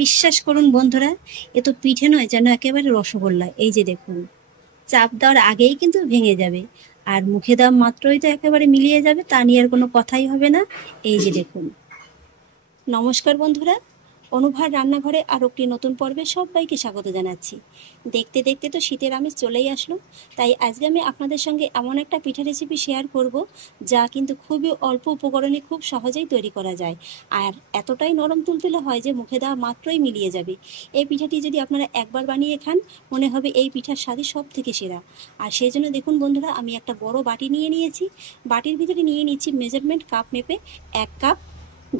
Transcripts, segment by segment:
বিশ্বাস করুন বন্ধুরা, এ তো পিঠে নয়, যেন একেবারে রসগোল্লা। এই যে দেখুন, চাপ দেওয়ার আগেই কিন্তু ভেঙে যাবে, আর মুখে দেওয়া মাত্রই তো একেবারে মিলিয়ে যাবে, তা নিয়ে আর কোনো কথাই হবে না। এই যে দেখুন। নমস্কার বন্ধুরা, অনুভার রান্নাঘরে আরও একটি নতুন পর্বে সবাইকে স্বাগত জানাচ্ছি। দেখতে দেখতে তো শীতের আমেজ চলেই আসলো, তাই আজকে আমি আপনাদের সঙ্গে এমন একটা পিঠা রেসিপি শেয়ার করব, যা কিন্তু খুবই অল্প উপকরণে খুব সহজেই তৈরি করা যায়, আর এতটাই নরম তুলতুলে হয় যে মুখে দেওয়া মাত্রই মিলিয়ে যাবে। এই পিঠাটি যদি আপনারা একবার বানিয়ে খান, মনে হবে এই পিঠার স্বাদই সব থেকে সেরা। আর সেই জন্য দেখুন বন্ধুরা, আমি একটা বড় বাটি নিয়ে নিয়েছি। বাটির ভিতরে নিয়ে নিচ্ছি মেজারমেন্ট কাপ মেপে 1 কাপ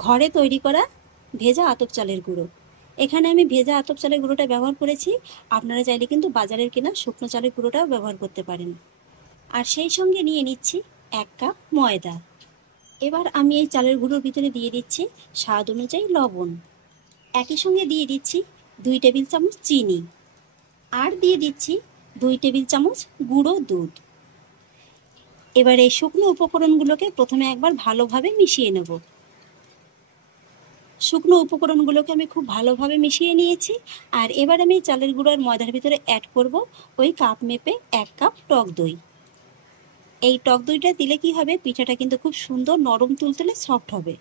ঘরে তৈরি করা ভেজা আতপ চালের গুঁড়ো। এখানে আমি ভেজা আতপ চালের গুঁড়োটা ব্যবহার করেছি, আপনারা চাইলে কিন্তু বাজারের কেনা শুকনো চালের গুঁড়োটাও ব্যবহার করতে পারেন। আর সেই সঙ্গে নিয়ে নিচ্ছি 1 কাপ ময়দা। এবার আমি এই চালের গুঁড়োর ভিতরে দিয়ে দিচ্ছি স্বাদ অনুযায়ী লবণ, একই সঙ্গে দিয়ে দিচ্ছি 2 টেবিল চামচ চিনি, আর দিয়ে দিচ্ছি 2 টেবিল চামচ গুঁড়ো দুধ। এবার এই শুকনো উপকরণগুলোকে প্রথমে একবার ভালোভাবে মিশিয়ে নেব। শুকনো উপকরণগুলোকে আমি খুব ভালোভাবে মিশিয়ে নিয়েছি। আর এবার আমি চালের গুঁড়ো আর ময়দার ভিতরে অ্যাড করব ওই কাপ মেপে 1 কাপ টক দই। এই টক দইটা দিলে কি হবে, পিঠাটা কিন্তু খুব সুন্দর নরম তুলতুলে সফট হবে।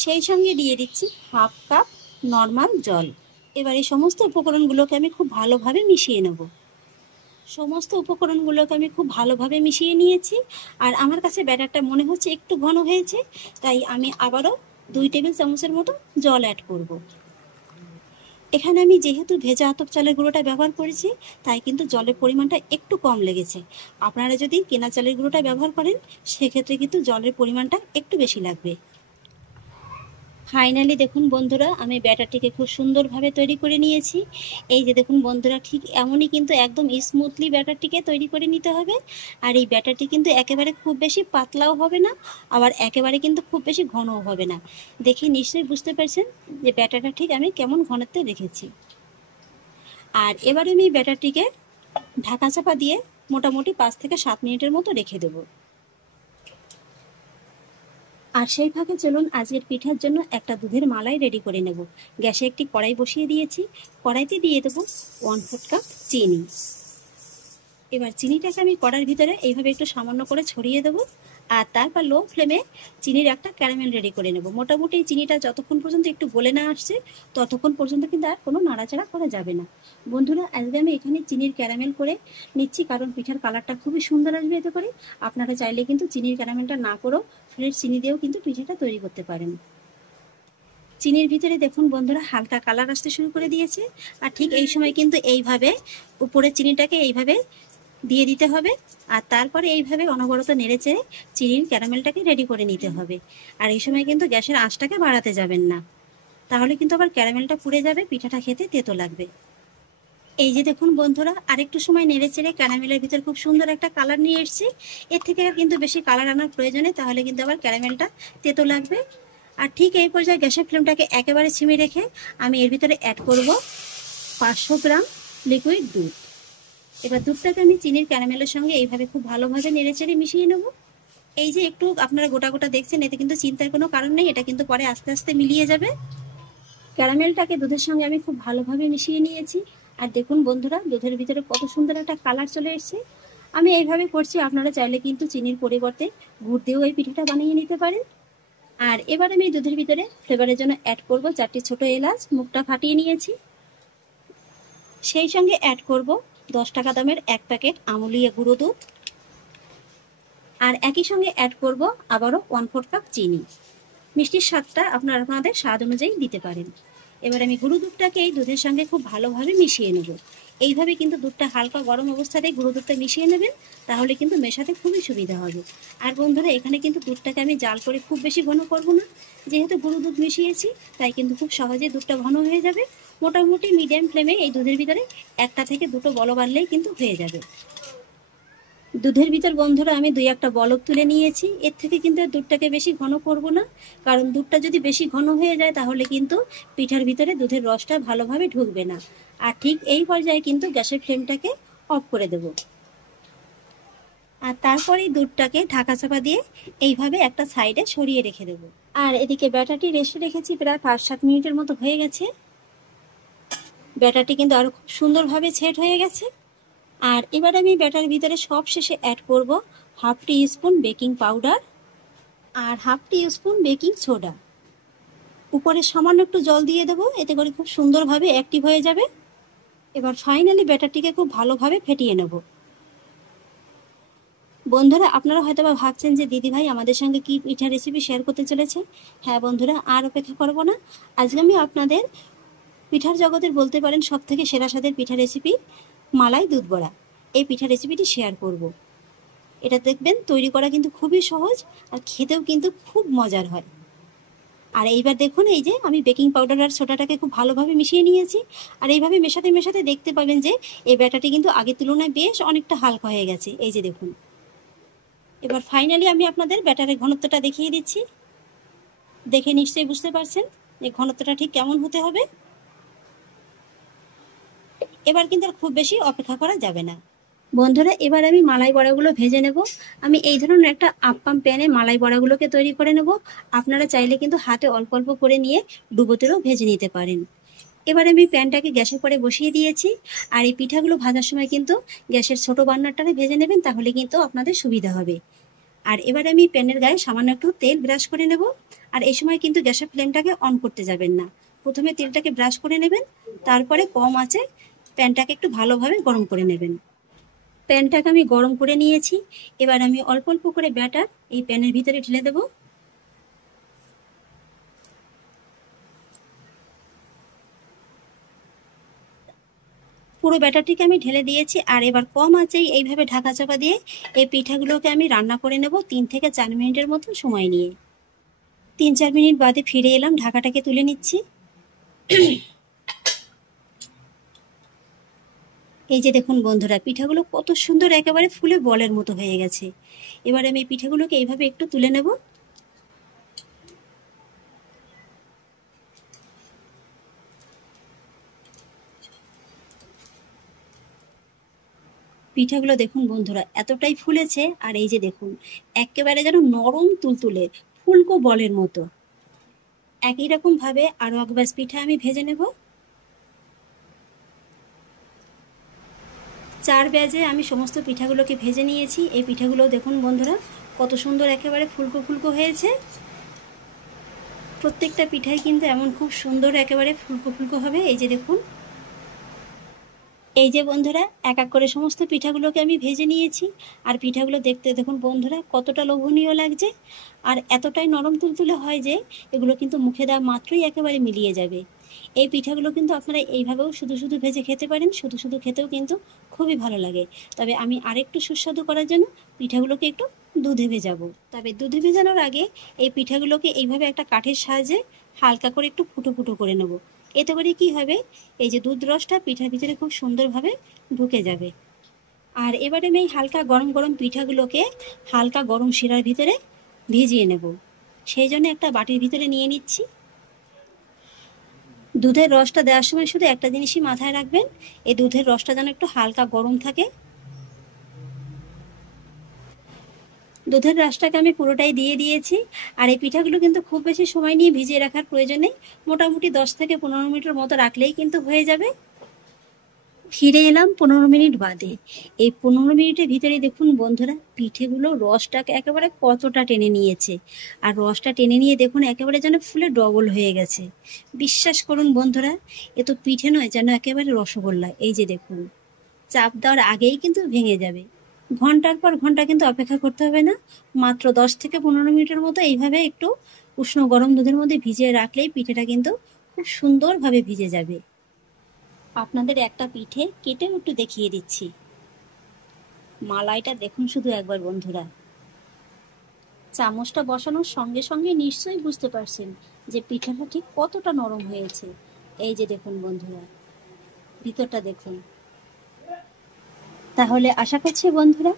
সেই সঙ্গে দিয়ে দিচ্ছি 1/2 কাপ নর্মাল জল। এবার এই সমস্ত উপকরণগুলোকে আমি খুব ভালোভাবে মিশিয়ে নেব। সমস্ত উপকরণগুলোকে আমি খুব ভালোভাবে মিশিয়ে নিয়েছি, আর আমার কাছে ব্যাটারটা মনে হচ্ছে একটু ঘন হয়েছে, তাই আমি আবারও 2 টেবিল চামচের মতো জল অ্যাড করব। এখানে আমি যেহেতু ভেজা আতপ চালের গুঁড়োটা ব্যবহার করেছি, তাই কিন্তু জলের পরিমাণটা একটু কম লেগেছে। আপনারা যদি কেনা চালের গুঁড়োটা ব্যবহার করেন, সেক্ষেত্রে কিন্তু জলের পরিমাণটা একটু বেশি লাগবে। ফাইনালি দেখুন বন্ধুরা, আমি ব্যাটারটিকে খুব সুন্দরভাবে তৈরি করে নিয়েছি। এই যে দেখুন বন্ধুরা, ঠিক এমনই কিন্তু একদম স্মুথলি ব্যাটারটিকে তৈরি করে নিতে হবে। আর এই ব্যাটারটি কিন্তু একেবারে খুব বেশি পাতলাও হবে না, আবার একেবারে কিন্তু খুব বেশি ঘনও হবে না। দেখে নিশ্চয়ই বুঝতে পারছেন যে ব্যাটারটা ঠিক আমি কেমন ঘনত্বে রেখেছি। আর এবার আমি ব্যাটারটিকে ঢাকা চাপা দিয়ে মোটামুটি 5 থেকে 7 মিনিটের মতো রেখে দেবো। আর সেই ফাঁকে চলুন আজকের পিঠার জন্য একটা দুধের মালাই রেডি করে নেব। গ্যাসে একটি কড়াই বসিয়ে দিয়েছি, কড়াইতে দিয়ে দেবো 1/4 কাপ চিনি। এবার চিনিটাকে আমি কড়াইয়ের ভিতরে এইভাবে একটু সামান্য করে ছড়িয়ে দেবো, আর তারপর লো ফ্লেমে চিনির একটা ক্যারামেল রেডি করে নেব। মোটামুটি চিনিটা যতক্ষণ পর্যন্ত একটু গলে না আসছে, ততক্ষণ পর্যন্ত কিন্তু আর কোনো নাড়াচাড়া করা যাবে না। বন্ধুরা, আজকে আমি এখানে চিনির ক্যারামেল করে নিচ্ছি, কারণ পিঠার কালারটা খুবই সুন্দর আসবে এতে করে। আপনারা চাইলে কিন্তু চিনির ক্যারামেলটা না করেও ফ্রেশ চিনি দিয়েও কিন্তু পিঠাটা তৈরি করতে পারেন। চিনির ভিতরে দেখুন বন্ধুরা, হালকা কালার আসতে শুরু করে দিয়েছে, আর ঠিক এই সময় কিন্তু এইভাবে উপরে চিনিটাকে এইভাবে দিয়ে দিতে হবে, আর তারপরে এইভাবে অনবরত নেড়েচেড়ে চিনির ক্যারামেলটাকে রেডি করে নিতে হবে। আর এই সময় কিন্তু গ্যাসের আঁচটাকে বাড়াতে যাবেন না, তাহলে কিন্তু আবার ক্যারামেলটা পুড়ে যাবে, পিঠাটা খেতে তেতো লাগবে। এই যে দেখুন বন্ধুরা, আরেকটু সময় নেড়েচেড়ে ক্যারামেলের ভিতর খুব সুন্দর একটা কালার নিয়ে এসেছি। এর থেকে আর কিন্তু বেশি কালার আনার প্রয়োজন নেই, তাহলে কিন্তু আবার ক্যারামেলটা তেতো লাগবে। আর ঠিক এই পর্যায়ে গ্যাসের ফ্লেমটাকে একেবারে ছিমে রেখে আমি এর ভিতরে অ্যাড করব 500 গ্রাম লিকুইড দুধ। এবার দুধটাকে আমি চিনির ক্যারামেলের সঙ্গে এইভাবে খুব ভালোভাবে নেড়েচেড়ে মিশিয়ে নেব। এই যে একটু আপনারা গোটা গোটা দেখছেন, এতে কিন্তু চিন্তার কোনো কারণ নেই, এটা কিন্তু পরে আস্তে আস্তে মিলিয়ে যাবে। ক্যারামেলটাকে দুধের সঙ্গে আমি খুব ভালোভাবে মিশিয়ে নিয়েছি, আর দেখুন বন্ধুরা, দুধের ভিতরে কত সুন্দর একটা কালার চলে এসেছে। আমি এইভাবে করছি, আপনারা চাইলে কিন্তু চিনির পরিবর্তে গুড় দিয়েও এই পিঠাটা বানিয়ে নিতে পারেন। আর এবার আমি দুধের ভিতরে ফ্লেভারের জন্য অ্যাড করব 4টি ছোট এলাচ, মুখটা ফাটিয়ে নিয়েছি। সেই সঙ্গে অ্যাড করব 10 টাকা দামের 1 প্যাকেট আমুলিয়া গুঁড়ো দুধ, আর একই সঙ্গে অ্যাড করব আবারও 1/4 কাপ চিনি। মিষ্টির স্বাদটা আপনারা আপনাদের স্বাদ অনুযায়ী দিতে পারেন। এবার আমি গুঁড়ো দুধটাকে এই দুধের সঙ্গে খুব ভালোভাবে মিশিয়ে নেব। এইভাবে কিন্তু দুধটা হালকা গরম অবস্থাতেই গুঁড়ো দুধটা মিশিয়ে নেবেন, তাহলে কিন্তু মেশাতে খুবই সুবিধা হবে। আর বন্ধুরা, এখানে কিন্তু দুধটাকে আমি জাল করে খুব বেশি ঘন করব না, যেহেতু গুঁড়ো দুধ মিশিয়েছি, তাই কিন্তু খুব সহজেই দুধটা ঘন হয়ে যাবে। মোটামুটি মিডিয়াম ফ্লেমে এই দুধের ভিতরে 1টা থেকে 2টো বলক বাড়লেই কিন্তু হয়ে যাবে। দুধের ভিতর বন্ধুরা আমি 2-1টা বলক তুলে নিয়েছি। এর থেকে কিন্তু দুধটাকে বেশি ঘন করব না, কারণ দুধটা যদি বেশি ঘন হয়ে যায়, তাহলে কিন্তু পিঠার ভিতরে দুধের রসটা ভালোভাবে ঢুকবে না। আর ঠিক এই পর্যায়ে কিন্তু গ্যাসের ফ্লেমটাকে অফ করে দেব। আর তারপরে দুধটাকে ঢাকা চাপা দিয়ে এইভাবে একটা সাইডে সরিয়ে রেখে দেবো। আর এদিকে ব্যাটারটি রেস্টে রেখেছি, প্রায় 5-7 মিনিটের মতো হয়ে গেছে। ব্যাটারটি কিন্তু আরো খুব সুন্দরভাবে সেট হয়ে গেছে। আর এবার আমি ব্যাটার ভিতরে সব শেষে অ্যাড করব 1/2 টিস্পুন বেকিং পাউডার আর 1/2 টিস্পুন বেকিং সোডা। উপরে সামান্য একটু জল দিয়ে দেবো, এতে করে খুব সুন্দরভাবে অ্যাক্টিভ হয়ে যাবে। এবার ফাইনালি ব্যাটারটিকে খুব ভালোভাবে ফেটিয়ে নেব। বন্ধুরা, আপনারা হয়তো বা ভাবছেন যে দিদিভাই আমাদের সঙ্গে কি পিঠা রেসিপি শেয়ার করতে চলেছে। হ্যাঁ বন্ধুরা, আর অপেক্ষা করবো না, আজকে আমি আপনাদের পিঠার জগতের বলতে পারেন সব থেকে সেরা স্বাদের পিঠা রেসিপি মালাই দুধ বড়া, এই পিঠা রেসিপিটি শেয়ার করব। এটা দেখবেন তৈরি করা কিন্তু খুবই সহজ আর খেতেও কিন্তু খুব মজার হয়। আর এইবার দেখুন, এই যে আমি বেকিং পাউডার আর সোডাটাকে খুব ভালোভাবে মিশিয়ে নিয়েছি। আর এইভাবে মেশাতে মেশাতে দেখতে পাবেন যে এই ব্যাটারটি কিন্তু আগের তুলনায় বেশ অনেকটা হালকা হয়ে গেছে। এই যে দেখুন। এবার ফাইনালি আমি আপনাদের ব্যাটারের ঘনত্বটা দেখিয়ে দিচ্ছি। দেখে নিশ্চয়ই বুঝতে পারছেন যে ঘনত্বটা ঠিক কেমন হতে হবে। এবার কিন্তু আর খুব বেশি অপেক্ষা করা যাবে না। বন্ধুরা, এবার আমি মালাই বড়াগুলো ভেজে নেব। আমি এই ধরনের একটা আপ্পাম প্যানে মালাই বড়াগুলোকে তৈরি করে নেব। আপনারা চাইলে কিন্তু হাতে অল্প অল্প করে নিয়ে ডুবোতেও ভেজে নিতে পারেন। এবার আমি প্যানটাকে গ্যাসের পরে বসিয়ে দিয়েছি। আর এই পিঠাগুলো ভাজার সময় কিন্তু গ্যাসের ছোট বার্নারটাকে ভেজে নেবেন, তাহলে কিন্তু আপনাদের সুবিধা হবে। আর এবার আমি প্যানের গায়ে সামান্য একটু তেল ব্রাশ করে নেব। আর এই সময় কিন্তু গ্যাসের ফ্লেমটাকে অন করতে যাবেন না। প্রথমে তেলটাকে ব্রাশ করে নেবেন, তারপরে কম আঁচে প্যানটাকে একটু ভালোভাবে গরম করে নেবেন। প্যানটাকে আমি গরম করে নিয়েছি। এবার আমি অল্প অল্প করে ব্যাটার এই প্যানের ভিতরে ঢেলে দেব। পুরো ব্যাটারটিকে আমি ঢেলে দিয়েছি। আর এবার কম আঁচেই এইভাবে ঢাকা চাপা দিয়ে এই পিঠাগুলোকে আমি রান্না করে নেব 3 থেকে 4 মিনিটের মতো সময় নিয়ে। 3-4 মিনিট বাদে ফিরে এলাম, ঢাকাটাকে তুলে নিচ্ছি। এই যে দেখুন বন্ধুরা, পিঠাগুলো কত সুন্দর একেবারে ফুলে বলের মতো হয়ে গেছে। এবার আমি এই পিঠাগুলোকে এইভাবে একটু তুলে নেব। পিঠাগুলো দেখুন বন্ধুরা, এতটাই ফুলেছে। আর এই যে দেখুন, একেবারে যেন নরম তুলতুলে ফুলকো বলের মতো। একই রকম ভাবে আরো এক ব্যাচ পিঠা আমি ভেজে নেব। 4 ব্যাচে আমি সমস্ত পিঠাগুলোকে ভেজে নিয়েছি। এই পিঠাগুলো দেখুন বন্ধুরা, কত সুন্দর একেবারে ফুলকো ফুলকো হয়েছে। প্রত্যেকটা পিঠাই কিন্তু এমন খুব সুন্দর একেবারে ফুলকো ফুলকো হবে। এই যে দেখুন, এই যে বন্ধুরা, এক এক করে সমস্ত পিঠাগুলোকে আমি ভেজে নিয়েছি। আর পিঠাগুলো দেখতে দেখুন বন্ধুরা কতটা লোভনীয় লাগছে। আর এতটাই নরম তুলতুলে হয় যে এগুলো কিন্তু মুখে দেওয়া মাত্রই একেবারে মিলিয়ে যাবে। এই পিঠাগুলো কিন্তু আপনারা এইভাবেও শুধু শুধু ভেজে খেতে পারেন, শুধু শুধু খেতেও কিন্তু খুবই ভালো লাগে। তবে আমি আরেকটু সুস্বাদু করার জন্য পিঠাগুলোকে একটু দুধে ভেজাবো। তবে দুধে ভেজানোর আগে এই পিঠাগুলোকে এইভাবে একটা কাঠের সাহায্যে হালকা করে একটু ফুটো ফুটো করে নেব। এতে করে কি হবে, এই যে দুধ রসটা পিঠার ভিতরে খুব সুন্দরভাবে ঢুকে যাবে। আর এবারে আমি এই হালকা গরম গরম পিঠাগুলোকে হালকা গরম শিরার ভিতরে ভিজিয়ে নেব। সেই জন্য একটা বাটির ভিতরে নিয়ে নিচ্ছি। দুধের রসটা দেওয়ার সময় শুধু একটা জিনিসই মাথায় রাখবেন, এই দুধের রসটা যেন একটু হালকা গরম থাকে। দুধের রসটাকে আমি পুরোটাই দিয়ে দিয়েছি। আর এই পিঠাগুলো কিন্তু খুব বেশি সময় নিয়ে ভিজিয়ে রাখার প্রয়োজন নেই, মোটামুটি 10 থেকে 15 মিনিটের মতো রাখলেই কিন্তু হয়ে যাবে। ফিরে এলাম 15 মিনিট বাদে। এই 15 মিনিটের ভিতরেই দেখুন বন্ধুরা, পিঠেগুলো রসটাকে একেবারে কতটা টেনে নিয়েছে। আর রসটা টেনে নিয়ে দেখুন একেবারে যেন ফুলে ডবল হয়ে গেছে। বিশ্বাস করুন বন্ধুরা, এ তো পিঠে নয়, যেন একেবারে রসগোল্লা। এই যে দেখুন, চাপ দেওয়ার আগেই কিন্তু ভেঙে যাবে। ঘন্টার পর ঘন্টা কিন্তু অপেক্ষা করতে হবে না, মাত্র 10 থেকে 15 মিনিটের মতো এইভাবে একটু উষ্ণ গরম দুধের মধ্যে ভিজিয়ে রাখলেই পিঠেটা কিন্তু খুব সুন্দরভাবে ভিজে যাবে। আপনাদের একটা পিঠে কেটেও একটু দেখিয়ে দিচ্ছি। মালাইটা দেখুন শুধু একবার বন্ধুরা। চামচটা বসানোর সঙ্গে সঙ্গে নিশ্চয়ই বুঝতে পারছেন যে পিঠাটা ঠিক কতটা নরম হয়েছে। এই যে দেখুন বন্ধুরা, ভিতরটা দেখুন। তাহলে আশা করছি বন্ধুরা,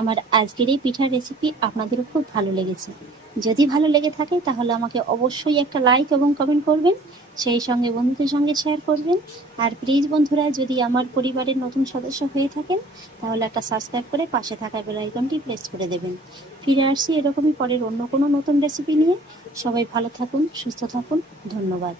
আমার আজকের এই পিঠার রেসিপি আপনাদেরও খুব ভালো লেগেছে। যদি ভালো লেগে থাকে তাহলে আমাকে অবশ্যই একটা লাইক এবং কমেন্ট করবেন, সেই সঙ্গে বন্ধুদের সঙ্গে শেয়ার করবেন। আর প্লিজ বন্ধুরা, যদি আমার পরিবারের নতুন সদস্য হয়ে থাকেন তাহলে একটা সাবস্ক্রাইব করে পাশে থাকা বেল আইকনটি প্রেস করে দেবেন। ফিরে আসছি এরকমই পরের অন্য কোনো নতুন রেসিপি নিয়ে। সবাই ভালো থাকুন, সুস্থ থাকুন, ধন্যবাদ।